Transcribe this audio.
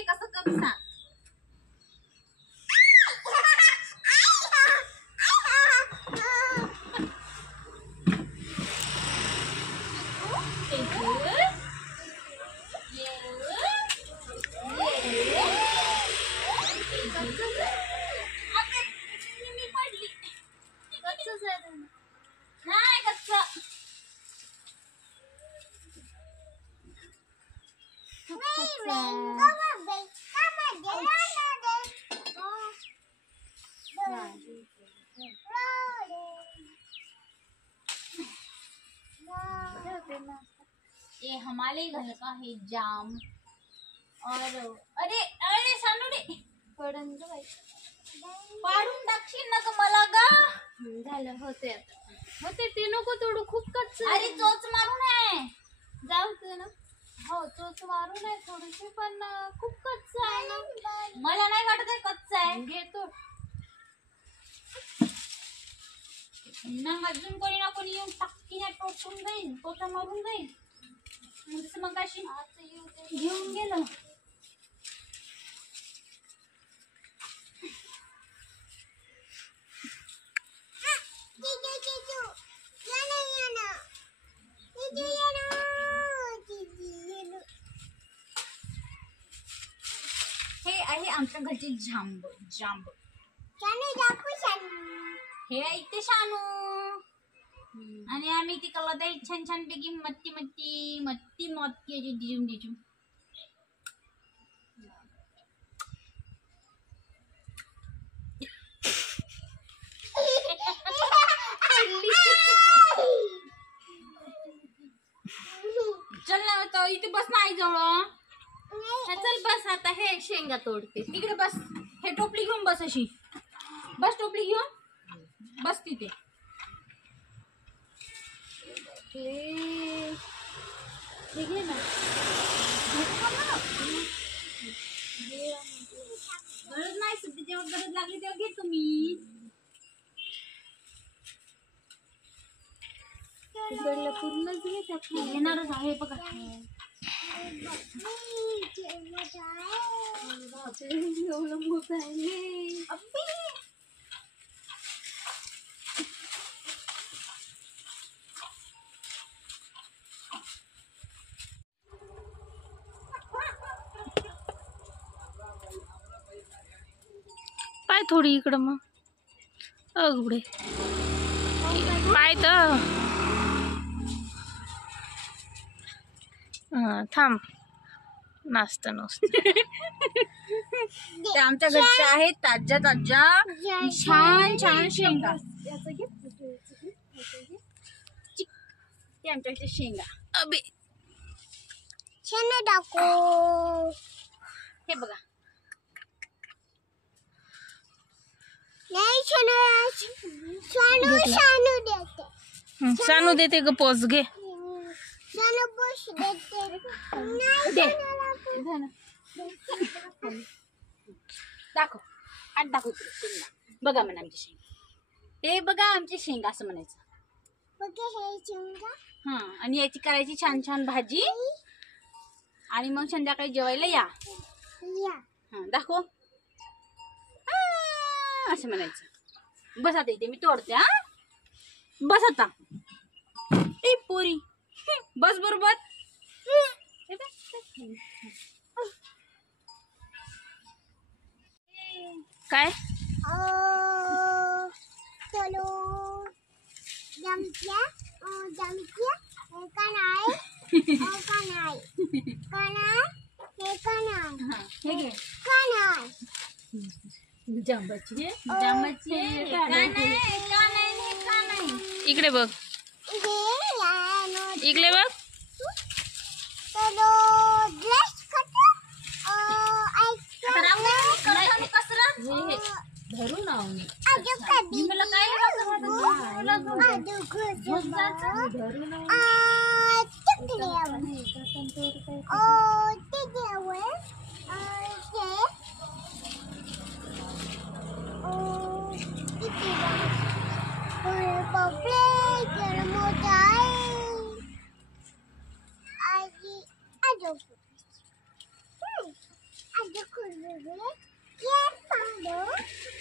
हे कसं करू सांग. ये हमारे घर का है जाम. और अरे अरे सानू रे पाडून टाकशील ना ग मला ग. झालं होते होते ते नको तोडू खूप कच्च. अरे चोच मारू नये. जाऊ दे ना. हो चोच मारू नये थोडीशी पण खूप कच्च आहे ना. मला नाही वाटत आहे कच्चा आहे. घेतो मग अजून कोणी ना कोणी येऊन पक्कीने टोचून जाईल टोचा मारून जाईल. जसं मग अशी घेऊन गेलं. हे आहे आमच्या घरचे जांब जांब. हे इथे शानू. आणि आम्ही ती कला द्याय छान छान पैकी मत्ती मत्ती मत्ती मत्ती अशी दिजून दिजून. चल ना तो इथे बस नाही जवळ. चल बस आता हे शेंगा तोडते. इकडे बस. हे टोपली घेऊन बस अशी. बस टोपली घेऊन बस तिथे. हे घे ना. गरज नाही सध्या जेव्हा गरज लागली तेव्हा घे तुम्ही. तिकडलं पूर्णच घे. येणारच आहे बघा. एवढं मोठं आहे. पाय थोडी इकडं मग अगुडे पाय तर थांब. नाचतं नसतं. ते आमच्या घरच्या आहेत ताज्या ताज्या छान छान शेंगा. ते आमच्या शेंगा अबे टाको. हे बघा. सानू देते ग पोच घे. दाखव आठ दाखव शेंगा. बघा म्हणा आमची शेंगा. ते बघा आमची शेंगा असं म्हणायचं. हा आणि याची करायची छान छान भाजी. आणि मग संध्याकाळी जेवायला या. हा दाखव असं म्हणायचं. बस आता इथे मी तोडते. हा बस आता. ए पोरी बस बरोबर. काय चलो जमत्या जमत्या कनाय कनाय कनाय हे कनाय हे घे कनाय जांबाची जांबाची इकडे बघ. इकडे बघ. चलो ड्रेस कट धरून आम्ही मला काय सगळे केस पाडू